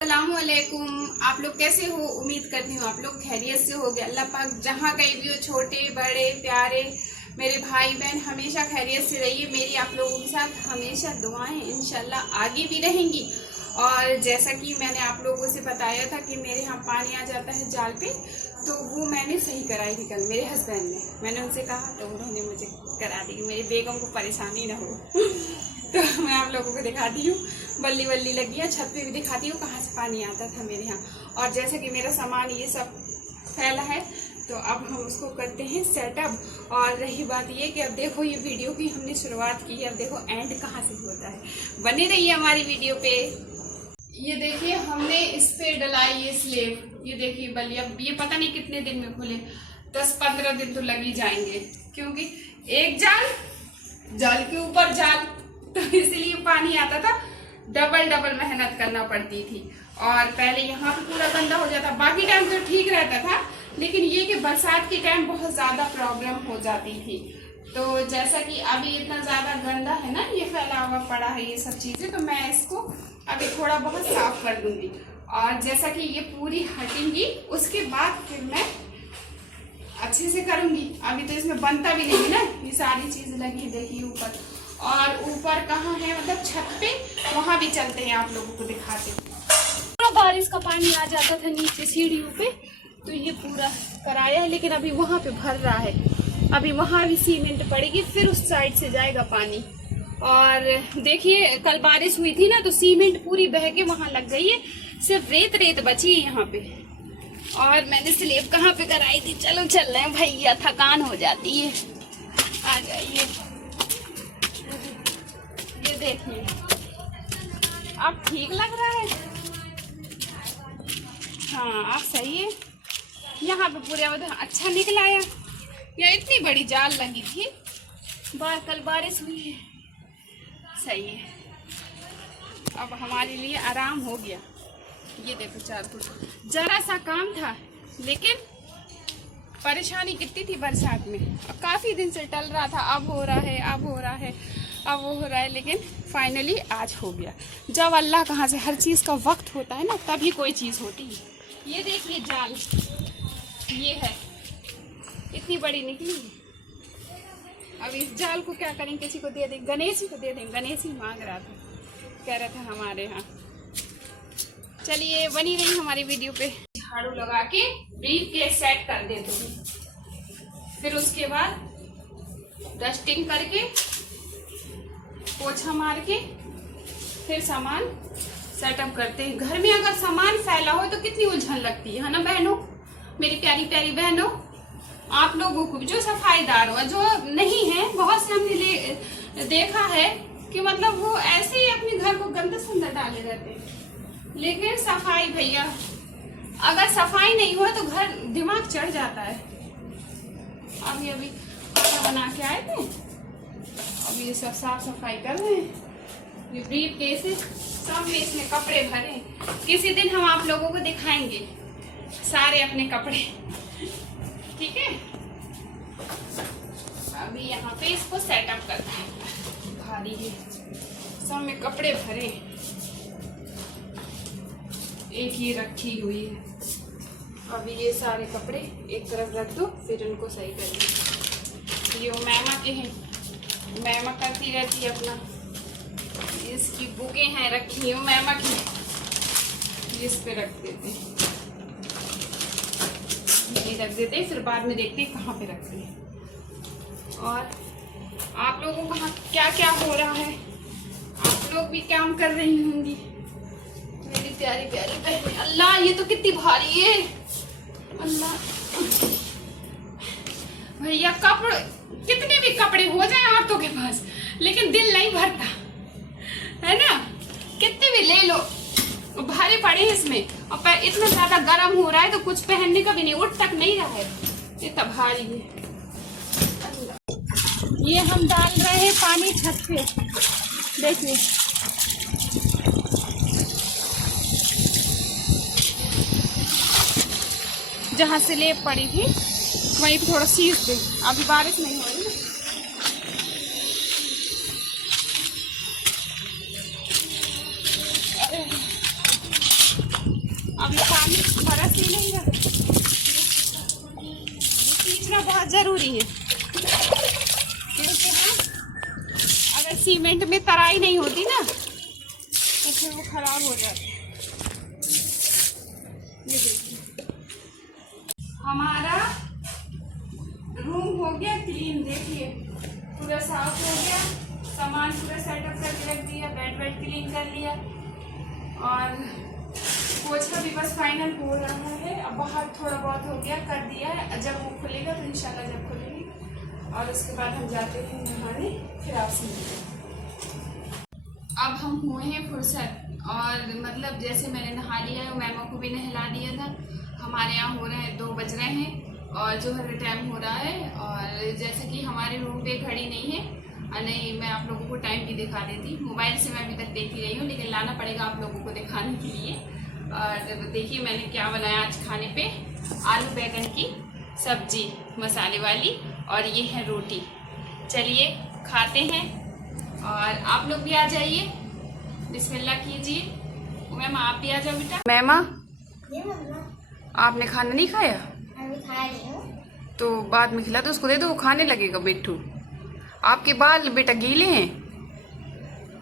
अस्सलामुअलैकुम। आप लोग कैसे हो? उम्मीद करती हूँ आप लोग खैरियत से होगे। अल्लाह पाक जहाँ कहीं भी हो, छोटे बड़े प्यारे मेरे भाई बहन, हमेशा खैरियत से रहिए। मेरी आप लोगों के साथ हमेशा दुआएं इंशाल्लाह आगे भी रहेंगी। और जैसा कि मैंने आप लोगों से बताया था कि मेरे यहाँ पानी आ जाता है जाल पे, तो वो मैंने सही कराई थी कल मेरे हस्बैंड ने। मैंने उनसे कहा तो उन्होंने मुझे करा दी, मेरी बेगम को परेशानी ना हो। तो मैं आप लोगों को दिखाती हूँ, बल्ली बल्ली लगी है, छत पे भी दिखाती हूँ कहाँ से पानी आता था मेरे यहाँ। और जैसे कि मेरा सामान ये सब फैला है, तो अब हम उसको करते हैं सेटअप। और रही बात ये कि अब देखो, ये वीडियो की हमने शुरुआत की है, अब देखो एंड कहाँ से होता है। बने रहिए हमारी वीडियो पे। ये देखिए, हमने इस पे डलाई ये स्लेब। ये देखिए बल्ली, अब ये पता नहीं कितने दिन में खुले, 10-15 दिन तो लग ही जाएंगे, क्योंकि एक जाल के ऊपर जाल, तो इसलिए पानी आता था, डबल मेहनत करना पड़ती थी। और पहले यहाँ पे पूरा गंदा हो जाता, बाकी टाइम तो ठीक रहता था, लेकिन ये कि बरसात के टाइम बहुत ज्यादा प्रॉब्लम हो जाती थी। तो जैसा कि अभी इतना ज्यादा गंदा है ना, ये फैला हुआ पड़ा है ये सब चीजें, तो मैं इसको अभी थोड़ा बहुत साफ कर दूंगी। और जैसा कि ये पूरी हटेंगी, उसके बाद फिर मैं अच्छे से करूंगी। अभी तो इसमें बनता भी नहीं है ना, ये सारी चीज लगी देखिए ऊपर। और ऊपर कहाँ है, मतलब छत पे, वहां भी चलते हैं, आप लोगों को दिखाते हैं। पूरा बारिश का पानी आ जाता था नीचे सीढ़ियों पे, तो ये पूरा कराया है, लेकिन अभी वहां पे भर रहा है। अभी वहां भी सीमेंट पड़ेगी, फिर उस साइड से जाएगा पानी। और देखिए, कल बारिश हुई थी ना, तो सीमेंट पूरी बह के वहां लग गई है, सिर्फ रेत बची है यहाँ पे। और मैंने स्लेब कहाँ पे कराई थी, चलो चल रहे हैं भैया, थकान हो जाती है। आ जाइए, ये देखिए, अब ठीक लग रहा है। हाँ अब सही है। यहाँ पे पूरे मतलब अच्छा निकला है। या इतनी बड़ी जाल लगी थी, कल बारिश हुई है, सही है। अब हमारे लिए आराम हो गया। ये देखो, 4 फुट जरा सा काम था, लेकिन परेशानी कितनी थी बरसात में। काफी दिन से टल रहा था, अब हो रहा है, अब हो रहा है, अब वो हो रहा है, लेकिन फाइनली आज हो गया। जब अल्लाह कहाँ से, हर चीज का वक्त होता है ना, तभी कोई चीज होती है। ये देखिए जाल, ये है, इतनी बड़ी निकली है। अब इस जाल को क्या करें, किसी को दे दें, गणेश जी को दे दें। गणेश जी मांग रहा था, कह रहा था हमारे यहाँ। चलिए बनी रही हमारी वीडियो पे। झाड़ू लगा के ब्रीफ के सेट कर देते हैं, फिर उसके बाद डस्टिंग करके, पोछा मार के, फिर सामान सेटअप करते हैं। घर में अगर सामान फैला हो तो कितनी उलझन लगती है ना बहनों, मेरी प्यारी प्यारी बहनों। आप लोगों को जो सफाईदार हो, जो नहीं है, बहुत से हमने देखा है कि मतलब वो ऐसे ही अपने घर को गंदा सुंदर डाले रहते हैं। लेकिन सफाई भैया, अगर सफाई नहीं हो तो घर दिमाग चढ़ जाता है। अभी खाना बना के आए थे, अभी ये सब साफ सफाई कर रहे हैं। ये ब्रीफ केस सब में इसमें कपड़े भरे, किसी दिन हम आप लोगों को दिखाएंगे सारे अपने कपड़े, ठीक है। अभी यहाँ पे इसको सेटअप करते हैं। भारी है, सब में कपड़े भरे, एक ये रखी हुई है। अभी ये सारे कपड़े एक तरफ रख दो, फिर उनको सही कर लो। ये मैमा के हैं, मैमा करती रहती है अपना। इसकी बुकें हैं रखी हुई मैमा की, इस पे रख देते हैं, ये रख देते हैं, फिर बाद में देखते हैं कहाँ पे रखते हैं। और आप लोगों को क्या क्या हो रहा है, आप लोग भी काम कर रही होंगी मेरी प्यारी प्यारी बहन। अल्लाह, ये तो कितनी भारी है अल्लाह भैया। कपड़े कितने भी कपड़े हो जाए औरतों के पास, लेकिन दिल नहीं भरता है ना, कितने भी ले लो, भारी पड़े इसमें। और इतना ज्यादा गर्म हो रहा है तो कुछ पहनने का भी नहीं, उठ तक नहीं रहा है, इतना भारी है। ये हम डाल रहे हैं पानी छत पे, देखिए। जहाँ से लेप पड़ी थी वहीं पे थोड़ा सीख दे, अभी बारिश नहीं हो रही ना। पानी नहीं रहा, सींचना बहुत ज़रूरी है, क्योंकि ना अगर सीमेंट में तराई नहीं होती ना तो फिर वो खराब हो जाती है। ये देखिए हमारा रूम हो गया क्लीन, देखिए पूरा साफ हो गया, सामान पूरा सेटअप करके रख दिया, बेड क्लीन कर लिया और कोच का भी बस फाइनल हो रहा है। अब बाहर थोड़ा बहुत हो गया, कर दिया है, जब वो खुलेगा तो इंशाल्लाह जब खुलेगी और उसके बाद हम जाते हैं नहाने, फिर आपसे मिलते हैं। अब हम हुए हैं फुर्सत और मतलब जैसे मैंने नहा लिया है, मैमो को भी नहला दिया था। हमारे यहाँ हो रहे हैं 2 बज रहे हैं और जो है टाइम हो रहा है। और जैसे कि हमारे रूम पे घड़ी नहीं है, नहीं मैं आप लोगों को टाइम भी दिखा देती, मोबाइल से मैं अभी तक देख ही रही हूँ, लेकिन लाना पड़ेगा आप लोगों को दिखाने के लिए। और देखिए मैंने क्या बनाया आज खाने पे, आलू बैंगन की सब्जी मसाले वाली और ये है रोटी। चलिए खाते हैं और आप लोग भी आ जाइए, बिस्मिल्लाह कीजिए। मैम आप भी आ जाओ बेटा। मैमा आपने खाना नहीं खाया? खा रही हूँ। तो बाद में खिला तो उसको दे दो, वो खाने लगेगा। बिट्टू आपके बाल बेटा गीले हैं,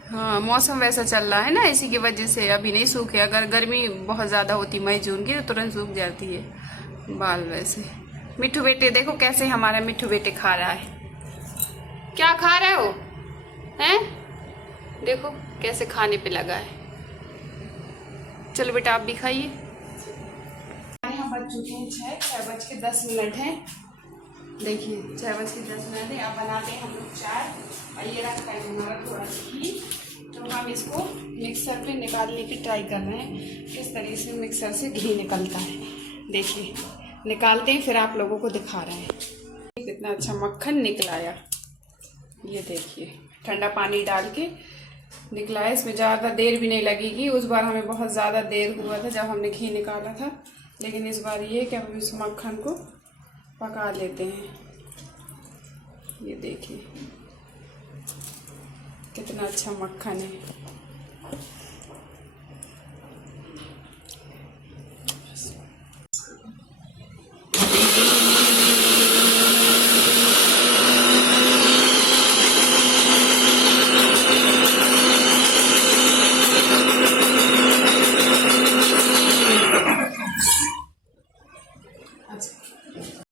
हाँ मौसम वैसा चल रहा है ना, इसी की वजह से अभी नहीं सूखे। अगर गर्मी बहुत ज़्यादा होती मई जून की तो तुरंत सूख जाती है बाल। वैसे मिट्ठू बेटे देखो कैसे हमारा मिट्ठू बेटे खा रहा है। क्या खा रहे हो हैं? देखो कैसे खाने पे लगा है। चलो बेटा आप भी खाइए। यहाँ बज चुके हैं 6:10 हैं। देखिए 6:10 है। अब बनाते हैं हम लोग चाय और ये रखा है हमारा थोड़ा घी, तो हम इसको मिक्सर पे निकालने की ट्राई कर रहे हैं किस तरीके से मिक्सर से घी निकलता है। देखिए निकालते हैं फिर आप लोगों को दिखा रहे हैं। कितना अच्छा मक्खन निकलाया, ये देखिए ठंडा पानी डाल के निकला है। इसमें ज़्यादा देर भी नहीं लगेगी, उस बार हमें बहुत ज़्यादा देर हुआ था जब हमने घी निकाला था, लेकिन इस बार ये कि हम इस मक्खन को पका लेते हैं। ये देखिए कितना अच्छा मक्खन है।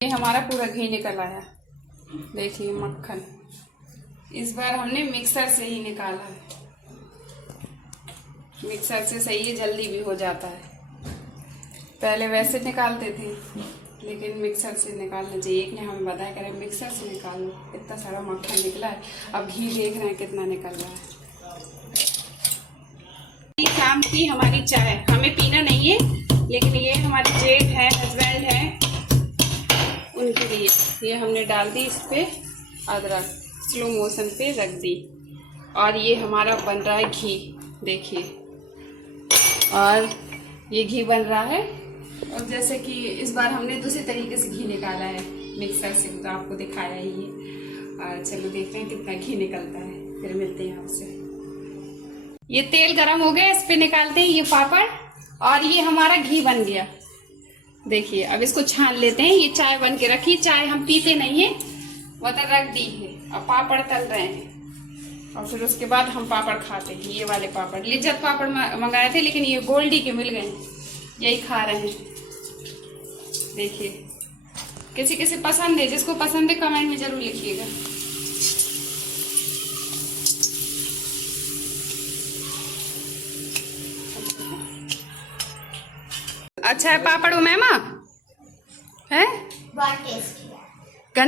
ये हमारा पूरा घी निकल आया, देखिए मक्खन। इस बार हमने मिक्सर से ही निकाला है, मिक्सर से सही है, जल्दी भी हो जाता है। पहले वैसे निकालते थे लेकिन मिक्सर से निकालना चाहिए। एक ने हमें बताया करें मिक्सर से निकाल लो, इतना सारा मक्खन निकला है। अब घी देख रहे हैं कितना निकल रहा है। शाम की हमारी चाय हमें पीना नहीं है, लेकिन ये हमारे जेठ है, हस्बैंड है, उनके लिए ये हमने डाल दी इस पे अदरक, स्लो मोशन पे रख दी। और ये हमारा बन रहा है घी, देखिए। और ये घी बन रहा है। और जैसे कि इस बार हमने दूसरे तरीके से घी निकाला है मिक्सर से, तो आपको दिखाया ही है। और चलो देखते हैं कितना घी निकलता है, फिर मिलते हैं आपसे। ये तेल गरम हो गया, इस पे निकालते हैं ये पापड़ और ये हमारा घी बन गया। देखिए अब इसको छान लेते हैं। ये चाय बन के रखी, चाय हम पीते नहीं है, वो तो रख दी है। अब पापड़ तल रहे हैं और फिर उसके बाद हम पापड़ खाते हैं। ये वाले पापड़ लिज्जत पापड़ मंगाए थे, लेकिन ये गोल्डी के मिल गए, यही खा रहे हैं। देखिए किसी किसी पसंद है, जिसको पसंद है कमेंट में जरूर लिखिएगा। अच्छा है पापड़ मैमा है, बहुत टेस्टी है।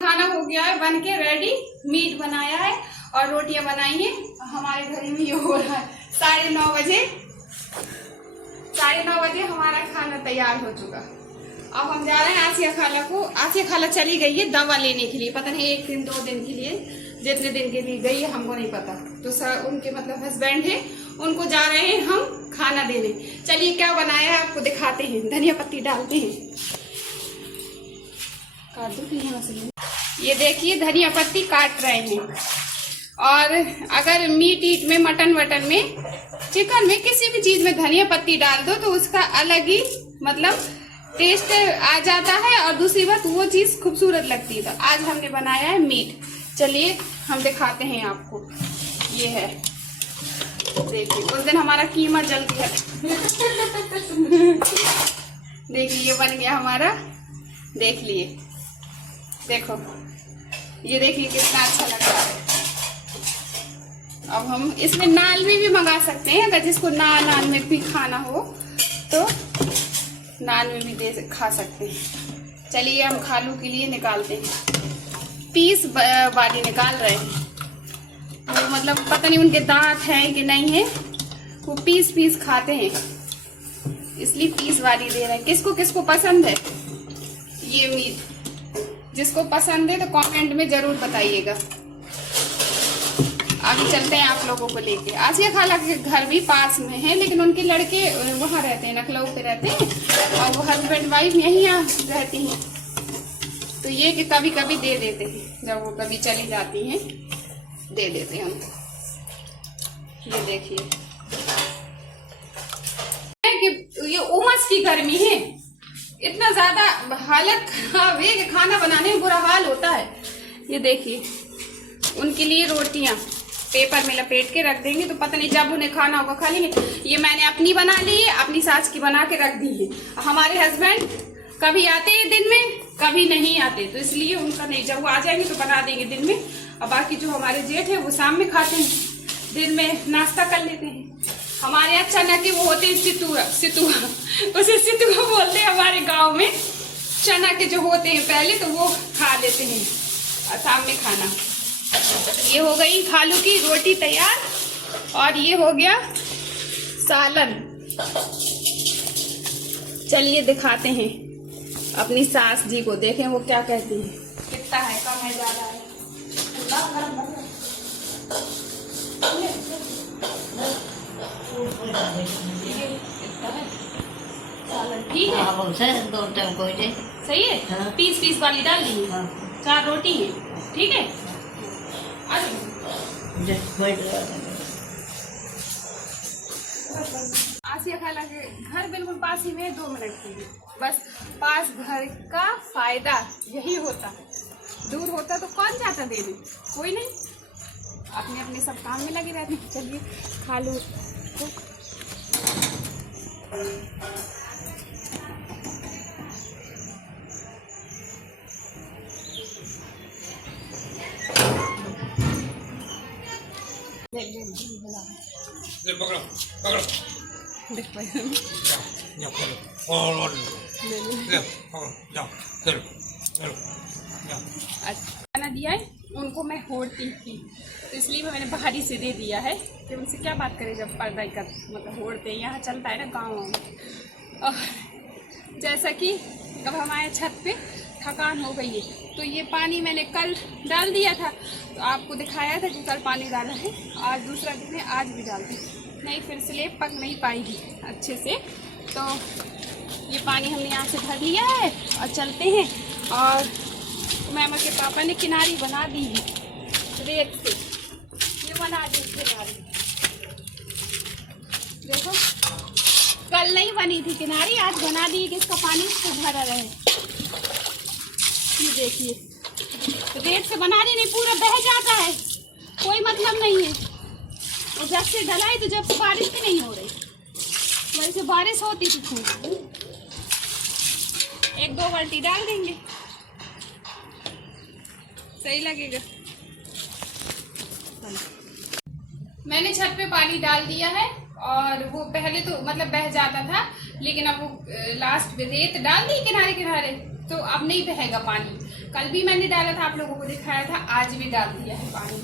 खाना हो गया है बन के रेडी, मीट बनाया है और रोटियां बनाई हैं। हमारे घर में ये हो रहा है 9:30 बजे। 9:30 बजे हमारा खाना तैयार हो चुका। अब हम जा रहे हैं आसिया खाला को। आसिया खाला चली गई है दवा लेने के लिए, पता नहीं 1 दिन 2 दिन के लिए, जितने दिन के लिए गई है हमको नहीं पता। तो सर उनके मतलब हस्बैंड है, उनको जा रहे हैं हम खाना देने। चलिए क्या बनाया है आपको दिखाते हैं। धनिया पत्ती डालते हैं, काट दो यहाँ से। ये देखिए धनिया पत्ती काट रहे हैं। और अगर मीट ईट में मटन वटन में चिकन में किसी भी चीज में धनिया पत्ती डाल दो तो उसका अलग ही मतलब टेस्ट आ जाता है और दूसरी बात वो चीज खूबसूरत लगती है। तो आज हमने बनाया है मीट। चलिए हम दिखाते हैं आपको। ये है, देखिए उस दिन हमारा कीमा जल गया। देखिए ये बन गया हमारा, देख लिए, देखो ये देखिए कितना अच्छा लग रहा है। अब हम इसमें नान में भी मंगा सकते हैं, अगर जिसको नान में भी खाना हो तो नान में भी खा सकते हैं। चलिए हम खालू के लिए निकालते हैं। पीस वाली निकाल रहे हैं, वो मतलब पता नहीं उनके दांत हैं कि नहीं है, वो पीस पीस खाते हैं इसलिए पीस वाली दे रहे हैं। किसको किसको पसंद है ये मीट, जिसको पसंद है तो कमेंट में जरूर बताइएगा। अभी चलते हैं आप लोगों को लेके। आसिया खाला के घर भी पास में है, लेकिन उनके लड़के वहाँ रहते हैं, लखनऊ पे रहते हैं, और वो हस्बैंड वाइफ यहीं रहती हैं। तो ये कि कभी कभी दे देते हैं, जब वो कभी चली जाती हैं दे देते हैं हम। ये देखिए कि ये उमस की गर्मी है, इतना ज्यादा हालत खराब है कि खाना बनाने में बुरा हाल होता है। ये देखिए उनके लिए रोटियां पेपर में लपेट के रख देंगे, तो पता नहीं जब उन्हें खाना होगा खा लेंगे। ये मैंने अपनी बना ली है, अपनी सास की बना के रख दी है। हमारे हस्बैंड कभी आते हैं दिन में, कभी नहीं आते, तो इसलिए उनका नहीं, जब वो आ जाएंगे तो बना देंगे दिन में। और बाकी जो हमारे जेठ है वो शाम में खाते हैं, दिन में नाश्ता कर लेते हैं। हमारे यहाँ चना के वो होते हैं सितुआ, उसे सितुआ बोलते हैं हमारे गाँव में। चना के जो होते हैं पहले तो वो खा लेते हैं और शाम में खाना। ये हो गई खालू की रोटी तैयार, और ये हो गया सालन। चलिए दिखाते हैं अपनी सास जी को, देखें वो क्या कहती है, कितना है, कम है, ज्यादा है। सालन ठीक है, दो टाइम कोई दे सही है। हाँ। पीस पीस वाली डाल दी, हाँ। 4 रोटी है, ठीक है। आसिया खाला के घर बिल्कुल पास ही में, 2 मिनट के लिए बस। पास घर का फायदा यही होता है, दूर होता तो कौन जाता देने, कोई नहीं, अपने अपने सब काम में लगे रहते हैं। चलिए खालू तो ले पकड़ो पकड़ो देख पाए जाओ करो और ले पकड़ो जाओ चलो चलो जाओ। खाना दिया है उनको, मैं होड़ती थी तो इसलिए मैंने बाहरी से दे दिया है कि उनसे क्या बात करें जब पर्दा का मतलब होड़ते हैं, यहाँ चलता है ना गाँव में। और जैसा कि अब हमारे छत पे थकान हो गई है, तो ये पानी मैंने कल डाल दिया था, तो आपको दिखाया था कि कल पानी डाला है। आज दूसरा दिन है, आज भी डाल दें, नहीं फिर स्लेब पक नहीं पाएगी अच्छे से। तो ये पानी हमने यहाँ से भर लिया है और चलते हैं। और मैमा के पापा ने किनारी बना दी है रेत से, ये बना दी किनारी, देखो कल नहीं बनी थी किनारी, आज बना दी कि इसका पानी इसको भरा रहे। ये देखिए रेत से बना दी, नहीं पूरा बह जाता है, कोई मतलब नहीं है। और जब से ढलाई तो जब से बारिश भी नहीं हो रही, वैसे बारिश होती थी खूब। 1-2 बाल्टी डाल देंगे, सही लगेगा। मैंने छत पे पानी डाल दिया है, और वो पहले तो मतलब बह जाता था, लेकिन अब वो लास्ट में रेत डाल दी किनारे किनारे, तो अब नहीं बहेगा पानी। कल भी मैंने डाला था, आप लोगों को दिखाया था, आज भी डाल दिया है पानी।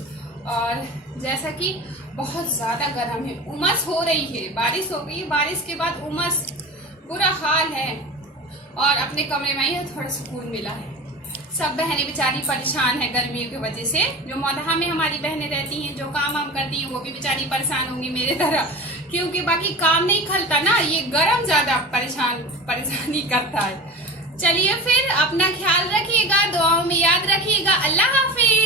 और जैसा कि बहुत ज़्यादा गर्म है, उमस हो रही है, बारिश हो गई, बारिश के बाद उमस बुरा हाल है। और अपने कमरे में ही थोड़ा सुकून मिला है। सब बहनें बेचारी परेशान है गर्मियों की वजह से, जो मौदहा में हमारी बहनें रहती हैं, जो काम वाम करती हैं, वो भी बेचारी परेशान होंगी मेरे तरह, क्योंकि बाकी काम नहीं खलता ना, ये गर्म ज़्यादा परेशानी करता है। चलिए फिर अपना ख्याल रखिएगा, दुआओं में याद रखिएगा। अल्लाह हाफिज।